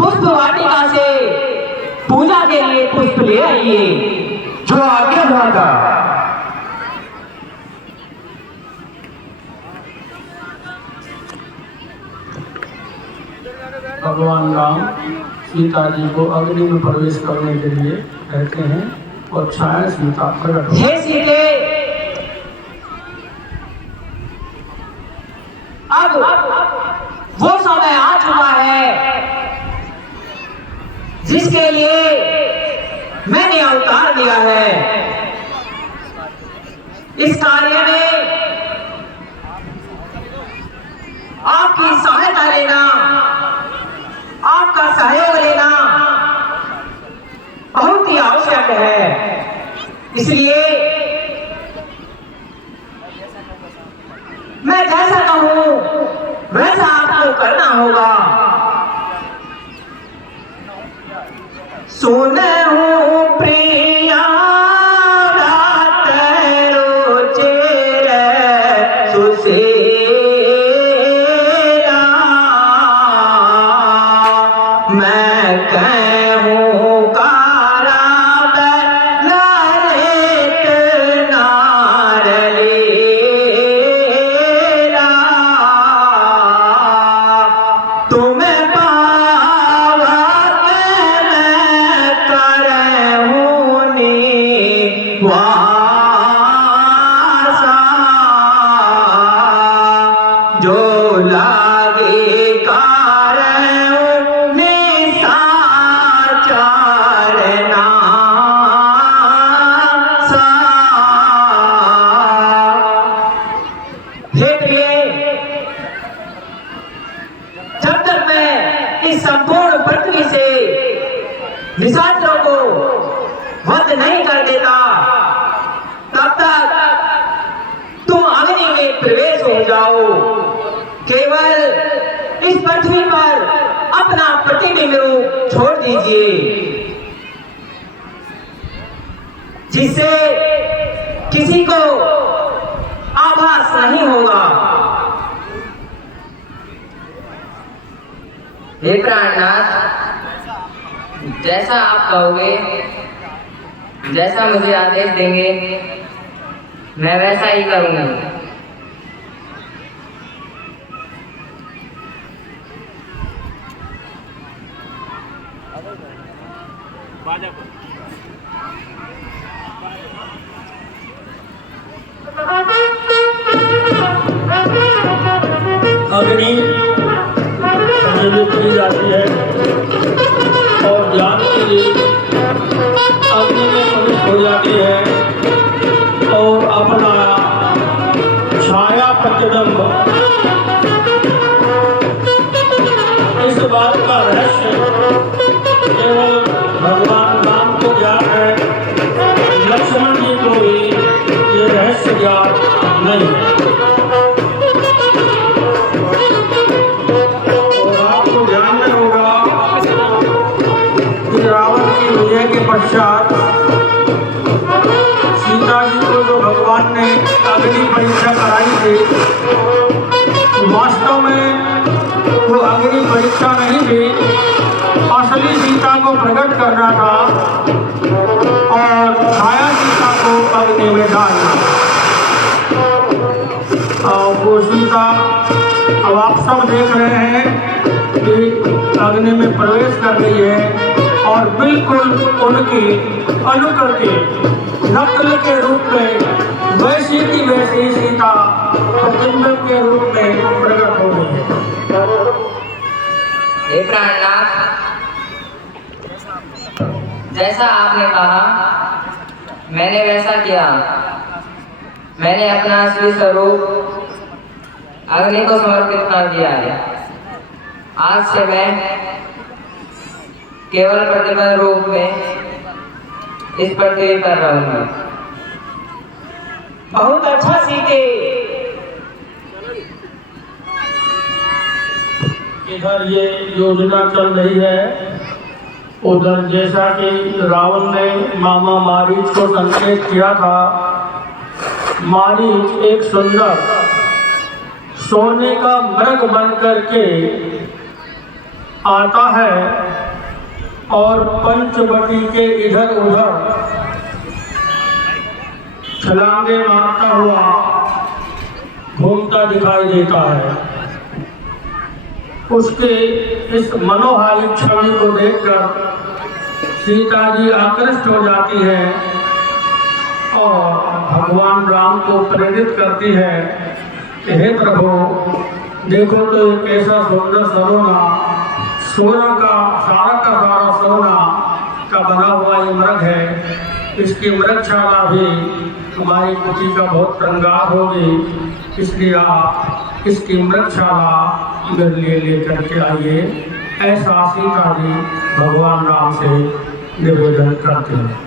पुष्प वाटिका से पूजा के लिए पुष्प ले आइए। जो आज्ञा भ्राता। भगवान राम सीता जी को अग्नि में प्रवेश करने के लिए कहते हैं और छाया सीता प्रकट हो। हे सीते, अब वो समय आ चुका है जिसके लिए मैंने अवतार लिया है। इस कार्य में आपकी सहायता लेना, आपका सहयोग लेना बहुत ही आवश्यक है। इसलिए मैं जैसा कहूं वैसा आपको करना होगा। सुने हूं प्रिया रात रोचे रे सुसेरा, मैं कहूं कारा ललित नार लीला, तुम्हें पावा के मैं करहूं निवासा, जो लागे संपूर्ण पृथ्वी से निशाचरों को वध नहीं कर देता, तब तक तुम अग्नि में प्रवेश हो जाओ। केवल इस पृथ्वी पर अपना प्रतिबिंब रूप छोड़ दीजिए, जिससे किसी को आभास नहीं होगा। हे प्राणनाथ, जैसा आप कहोगे, जैसा मुझे आदेश देंगे, मैं वैसा ही करूंगा। अग्नि की जाती है और ज्ञान के लिए अग्नि में प्रवेश हो जाती है और अपना छाया प्रतिबिंब, इस बात का रहस्य केवल भगवान राम को ज्ञात है, लक्ष्मण जी को भी ये रहस्य ज्ञात नहीं है। पश्चात सीता जी को जो भगवान ने अग्नि परीक्षा कराई थी, वास्तव में वो अग्नि परीक्षा नहीं थी, असली सीता को प्रकट करना था और छाया सीता को अग्नि में डालना। और वो सीता अब आप सब देख रहे हैं कि अग्नि में प्रवेश कर रही है और बिल्कुल उनकी अनुकृति नकल के रूप में वैसी की वैसी सीता प्रतिबिंब के रूप में प्रकट हो गई है। हे प्राणनाथ, जैसा आपने कहा मैंने वैसा किया। मैंने अपना असली स्वरूप अग्नि को समर्पित कर दिया है। आज से मैं केवल प्रतिबिंब रूप में इस पृथ्वी पर रहूंगा। बहुत अच्छा सीते। इधर ये योजना चल रही है, उधर जैसा कि रावण ने मामा मारीच को संकेत किया था, मारीच एक सुंदर सोने का मृग बन करके आता है और पंचवटी के इधर उधर छलांगे मारता हुआ घूमता दिखाई देता है। उसके इस मनोहारी छवि को देखकर सीता जी आकृष्ट हो जाती है और भगवान राम को प्रेरित करती है कि हे प्रभु, देखो तो एक ऐसा सुंदर सलोना, सोना का सारा सोना का बना हुआ ये मृग है, इसकी मृगशाला भी हमारी कुटी का बहुत श्रृंगार होगी, इसलिए आप इसकी मृगशाला मेरे लिए लेकर के आइए। ऐसा सीता जी भगवान राम से निवेदन करते हैं।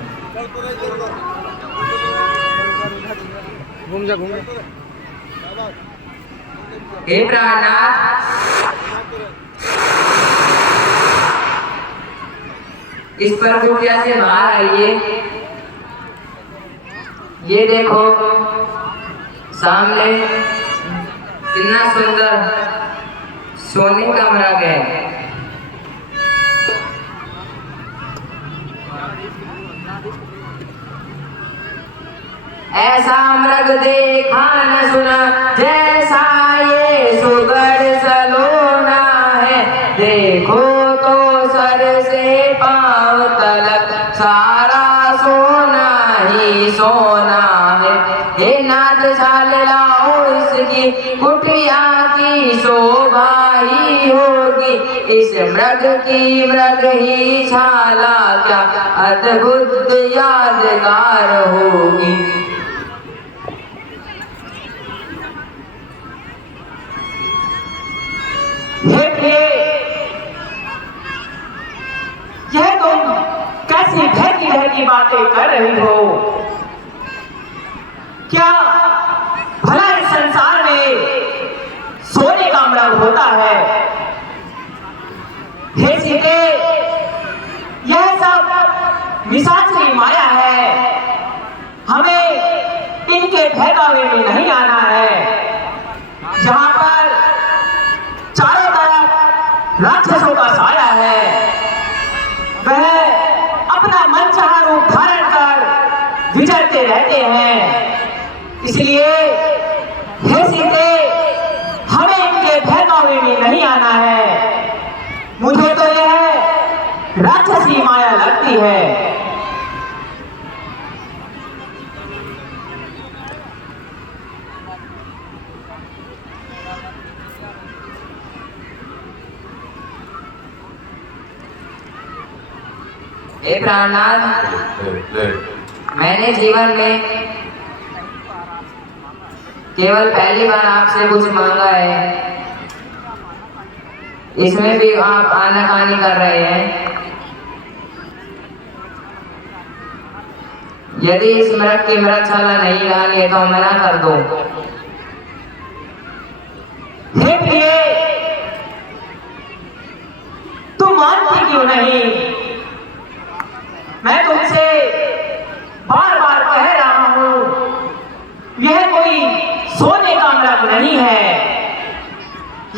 हे प्राणनाथ, इस पर कुटिया से बाहर आइए। ये देखो सामने कितना सुंदर सोने का मृग है। ऐसा मृग देखा न सुना, जैसा ये सुगढ़ सलोना है। देखो तो सर से पांव तलक सारा सोना ही सोना है। हे नाथ छाल लाओ इसकी कुटिया की शोभा ही होगी। इस मृग की मृग ही छाला क्या अद्भुत यादगार होगी। यह तुम कैसी बहकी बहकी बातें कर रही हो? क्या भला इस संसार में सोने का मृग होता है? हे सीते, यह सब निशाचरी माया है। हमें इनके बहकावे में नहीं आना है। जहां पर चारों तरफ राक्षसों का साया है, वह अपना मनचाहा रूप धारण कर विचरते रहते हैं। इसलिए हे सीते, हमें इनके बहकावे में नहीं आना है। मुझे तो यह राक्षसी माया लगती है। हे प्राणनाथ, मैंने जीवन में केवल पहली बार आपसे कुछ मांगा है, इसमें भी आप आनाकानी कर रहे हैं। यदि इस मृग की मृगशाला नहीं डाली है तो मना कर दो। हे प्रिय, तुम मानती क्यों नहीं? मैं तुमसे बार बार कह रहा हूं, यह कोई सोने का मृग नहीं है।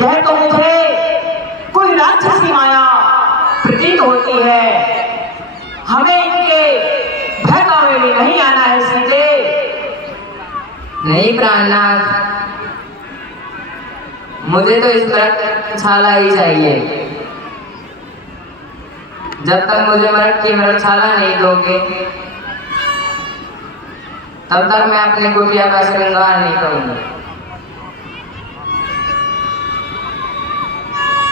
यह तो मुझे कोई राक्षसी माया प्रतीत होती है। हमें इनके बहकावे में नहीं आना है सीते। नहीं प्राणनाथ, मुझे तो इस मृगशाला ही चाहिए। जब तक मुझे मृग की मृगशाला नहीं दोगे, तब तक मैं अपनी कुटिया का श्रृंगार नहीं करूंगा।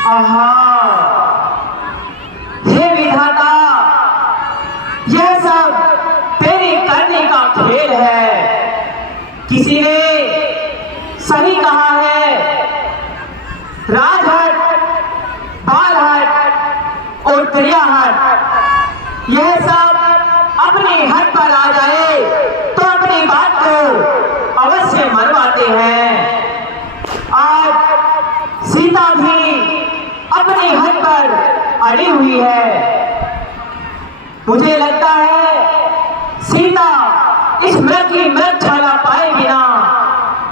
आहा, हे विधाता, यह सब तेरे करने का खेल है। किसी ने सही कहा है, राजहट, बालहट और त्रियाहट, यह सब अपने हट पर आ जाए तो अपनी बात को अवश्य मनवाते हैं। आज सीता भी अपने हट पर अड़ी हुई है। मुझे लगता है सीता इस मृग की मृगशाला पाए बिना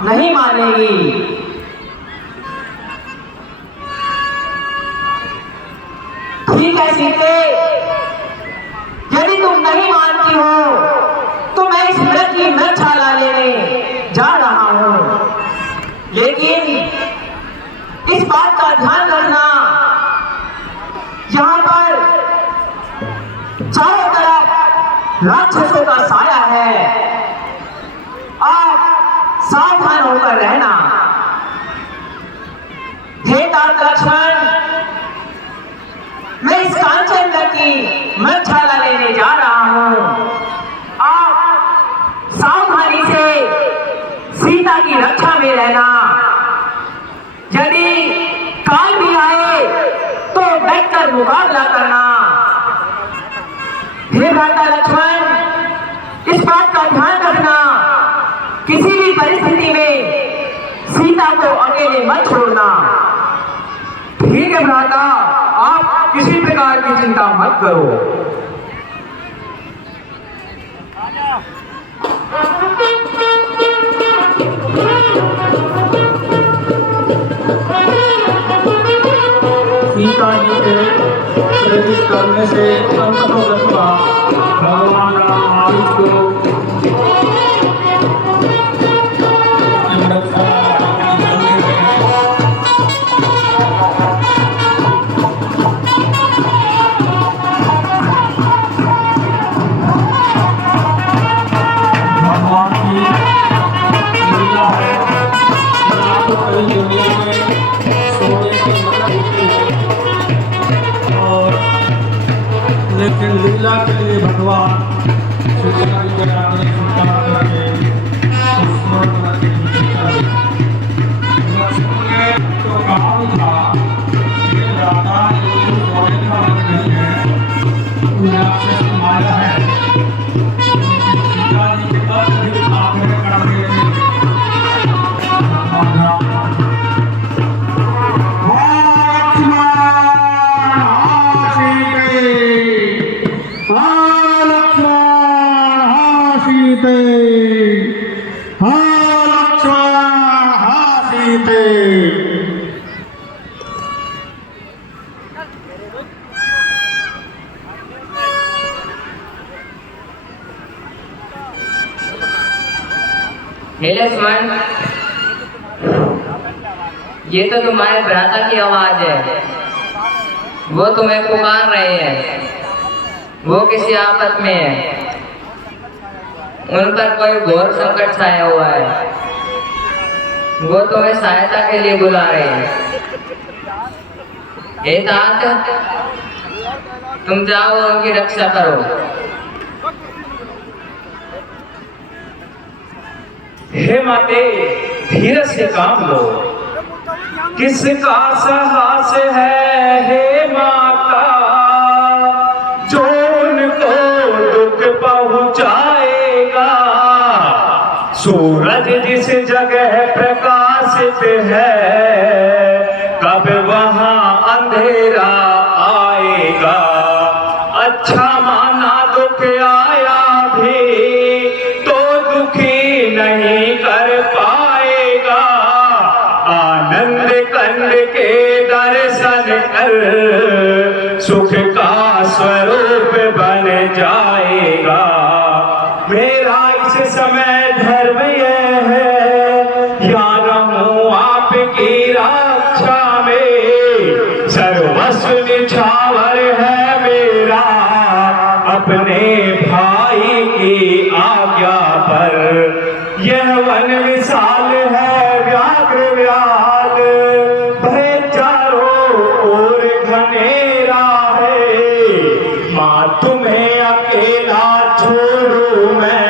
नहीं मानेगी। ठीक है सीते, यदि तुम नहीं मानती हो तो मैं इस व्रत की मृगशाला लेने जा रहा हूं, लेकिन इस बात का ध्यान रखना, यहाँ पर चारों तरफ राक्षसों का साया है, आप सावधान होकर रहना। हे तात लक्ष्मण, मैं इस कांचन की मृगशाला लेने जा रहा हूं, आप सावधानी से सीता की रक्षा में रहना। यदि काल भी आए तो डटकर मुकाबला करना। हे भ्राता लक्ष्मण, इस बात का ध्यान रखना, किसी भी परिस्थिति में सीता को अकेले मत छोड़ना। ठीक है भ्राता, आप किसी प्रकार की चिंता मत करो। सीता जी के प्रेरित करने से अंततोगत्वा भगवान राम मारीच को भगवान की लीला है। तो कई दुनिया में सोने की मदद होती है, और लेकिन लीला के लिए भगवान श्री हरि के आगे स्वीकार करके उस स्वर्ग में चले। लक्ष्मण ने तो कहा भी था कि राधा ये सोने का मन नहीं है, राक्षस की माया है, लेकिन सीता जी के तर्क भी आग्रह कर रहे थे। भगवान राम हे लक्ष्मण, ये तो तुम्हारे भ्राता की आवाज है, वो तुम्हें पुकार रहे हैं, वो किसी आफत में है, उन पर कोई घोर संकट छाया हुआ है, वो तुम्हें सहायता के लिए बुला रहे हैं। हे तात, तुम जाओ उनकी रक्षा करो। हे माते, धीरज से काम लो, किसका साहस है हे माता, जो उनको दुख पहुंचाएगा। सूरज जिस जगह प्रकाशित है, कब वहां अंधेरा आएगा। अच्छा माना दुख आया भी तो दुखी नहीं कर पाएगा। आनंद कंद के दर्शन कर सुख का स्वरूप बन जाएगा। मेरा इस समय धर्म यह है, या रहूं आपकी रक्षा में। सर्वस्व निछावर है मेरा, अपने भाई की आज्ञा पर। यह वन विशाल है व्याघ्र व्याल, भय चारों ओर घनेरा है। माँ तुम्हें अकेला छोड़ू मैं,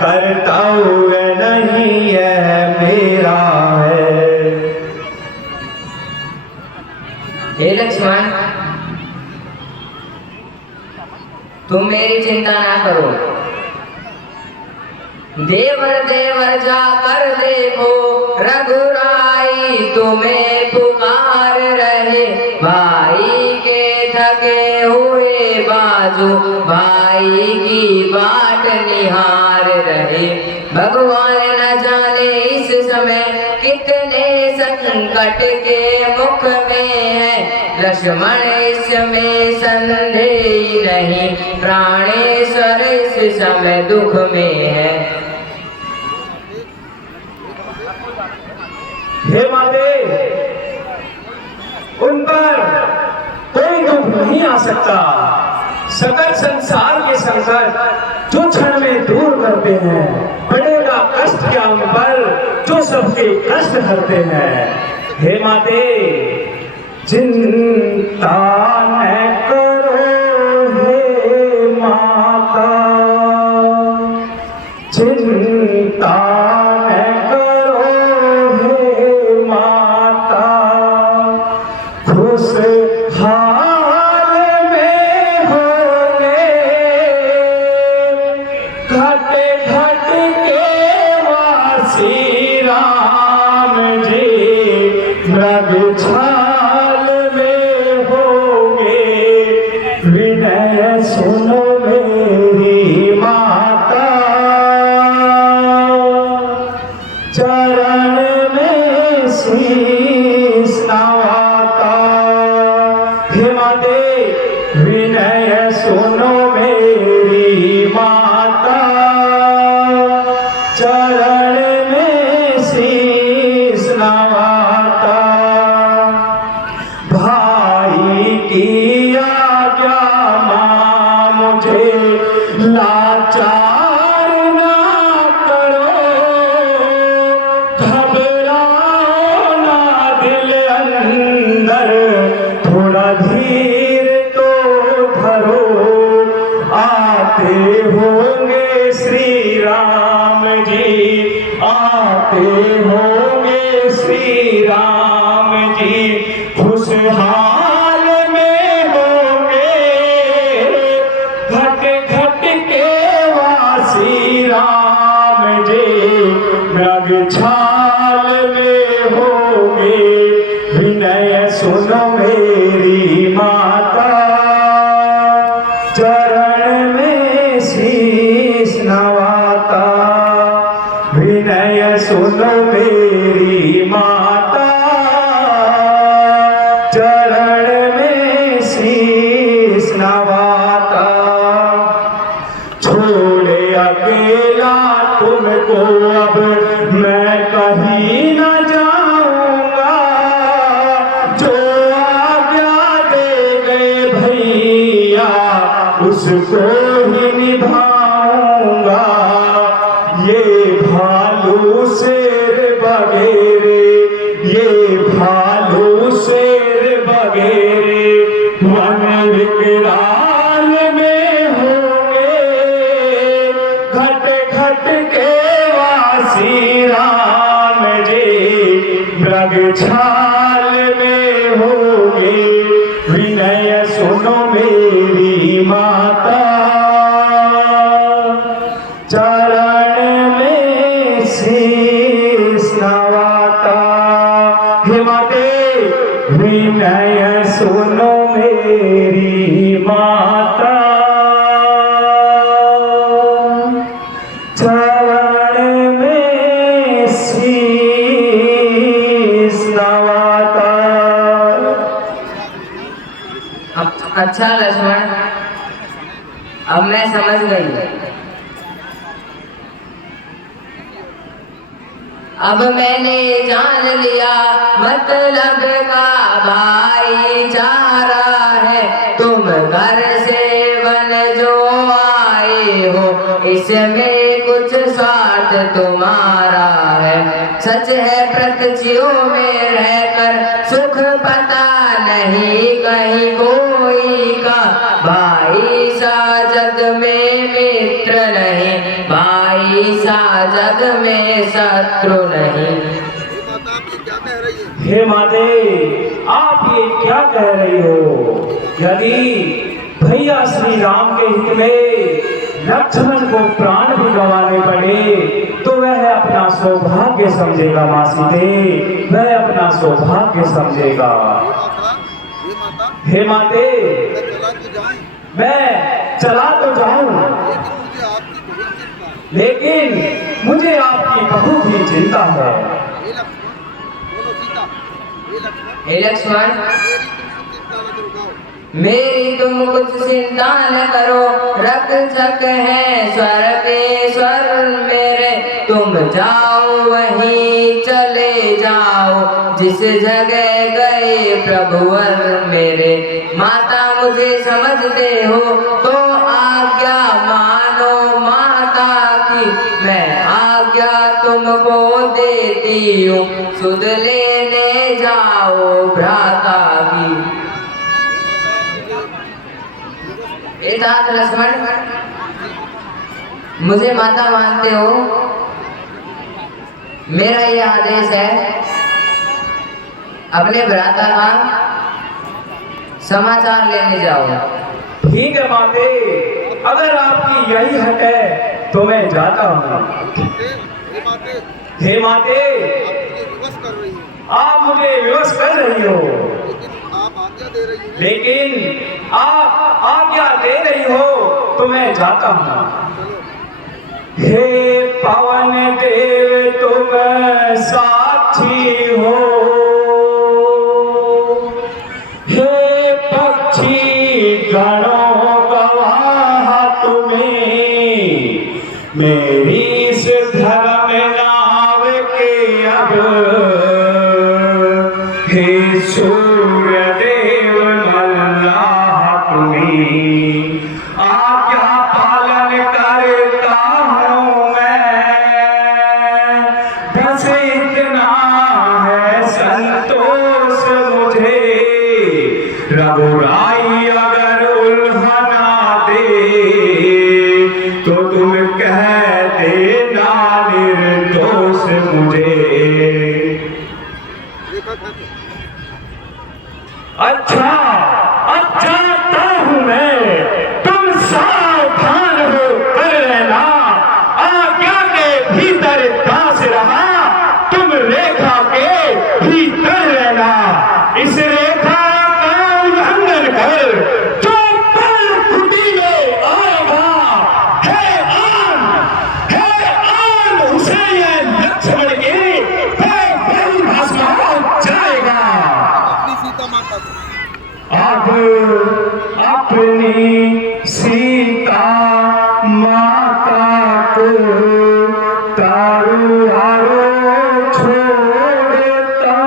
कर्तव्य नहीं है मेरा है। हे लक्ष्मण, तुम मेरी चिंता ना करो। देवर देवर जाकर देखो, रघुराई तुम्हें पुकार रहे। भाई के थके हुए बाजू, भाई की बाट निहार रहे। भगवान न जाने इस समय कितने संकट के मुख में है। लक्ष्मण इसमें संदेह नहीं, प्राणेश्वर इस समय दुख में है। हे माते, उन पर कोई दुख नहीं आ सकता। सकल संसार के संकट जो क्षण में दूर करते हैं, पड़ेगा कष्ट क्या उन पर जो सबके कष्ट हरते हैं। हे माते, चिंता न करो हे माता, चिंता न करो हे माता, खुशहाल में होंगे घट घट के वासी राम जी, मृगछाल में होंगे विनय सुनो मेरी माता, चरण में शीश नवाता। हे माते, विनय सुनो मेरी माता, चरण में शीश नवाता। भाई की आज्ञा मां मुझे लाचार ना करो, घबराओ ना दिल अंदर, थोड़ा धीर तो धरो, आते होंगे श्री राम जी, आते होंगे श्री राम जी, खुशहाल में होंगे घट घट के वासी राम जी, मृगछाल में होंगे विनय सुनो मेरी माता, चरण में शीश नवाता। विनय सुनो मेरी माता, चरण में शीश नवाता। छोड़े अकेला तुमको अब मैं कहीं न जाऊंगा, जो आज्ञा दे गए भैया उसको ही निभाऊंगा। ये भालू शेर बगेरे, ये भालू शेर बगेरे वन विकराल में होंगे घट घट के वासी राम जी, मृगछाल में होंगे विनय सुनो मेरी माता, चरण में शीश नवाता। हे माते, विनय सुनो मेरी माता, चरण में शीश नवाता। अच्छा लक्ष्मण, अब मैं समझ गई। अब मैंने जान लिया मतलब का भाईचारा है, तुम घर से वन जो आए हो, इसमें कुछ स्वार्थ तुम्हारा है। सच है प्रकृतियों में रहकर सुख पता नहीं कहीं कोई का, भाई सा जग में मित्र नहीं, भाई सा जग में शत्रु नहीं। हे माते, आप ये क्या कह रही हो? यदि भैया श्री राम के हित में लक्ष्मण को प्राण भी गंवाने पड़े तो वह अपना सौभाग्य समझेगा। माँ सीते, वह अपना सौभाग्य समझेगा। हे माते, मैं चला तो जाऊं, लेकिन मुझे आपकी बहुत ही चिंता है। हे लक्ष्मण, मेरी तुम कुछ चिंता न करो, रक्षक है स्वर्गेश्वर मेरे। तुम जाओ वहीं चले जाओ, जिस जगह गए प्रभुवर मेरे। माता मुझे समझते हो तो आज्ञा मानो माता की, मैं आज्ञा तुमको देती हूँ, सुध लेने जाओ भ्राता की। तात लक्ष्मण, मुझे माता मानते हो, मेरा यह आदेश है, अपने भ्राता का समाचार लेने जाओ। ठीक है माते, अगर आपकी यही हक है तो मैं जाता हूँ। हे माते, आप मुझे विवश कर रही हो, लेकिन आप आज्ञा दे रही हो तो मैं जाता हूँ। हे पवन देव तुम साक्षी हो, हे पक्षी गणों गवाह तुम्हें, मेरी इस धर्म नाव के अब। हे सूर्य देव मल्लाह तुम्हें, आज्ञा पालन करता हूँ मैं। बस इतना है संतोष मुझे, रघुराई अगर उल्हना दे तो तुम कह देना निर्दोष मुझे। अच्छा जानता हूँ मैं, तुम सावधान हो कर रहना, आज्ञा के भीतर दास रहा, तुम रेखा के भीतर रहना। इस रेखा का उल्लंघन कर जो पल कुटी में आएगा, है आन उसे ये लक्ष्मण के वही भस्म हो जाएगा। अब अपनी सीता माता को तारुआरो छोड़ता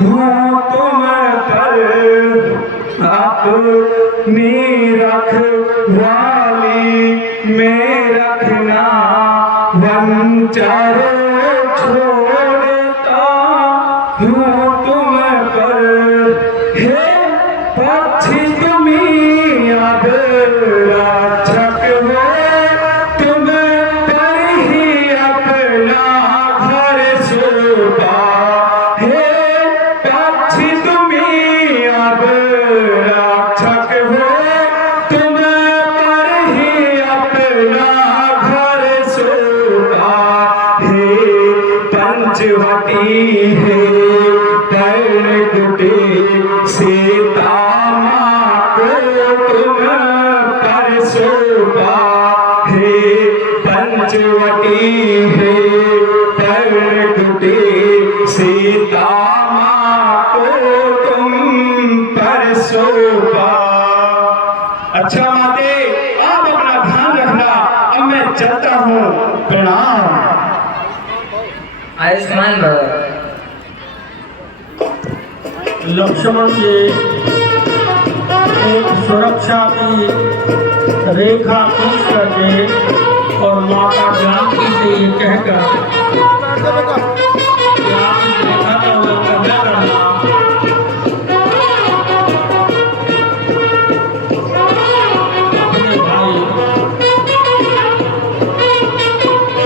हूँ तुम पर, अपनी रखवाली में रखना, वंचारो छोड़ता हूँ तुम पर। हे पक्षी तुम्हीं अब रक्षक हो, तुम पर ही अपना घर सौंपा। हे पक्षी तुम्हीं अब रक्षक हो, तुम पर ही अपना घर सौंपा। हे पंचवटी है पर्णकुटी, सीता माँ को तुम पर सौंपा। हे पंचवटी है पर्णकुटी, सीता माँ को तुम पर सौंपा। अच्छा माते, आप अपना ध्यान रखना, अब मैं चलता हूँ, प्रणाम। आयुष्मान भव। लक्ष्मण जी एक सुरक्षा की रेखा खींच करके और माता जानकी से ये कहकर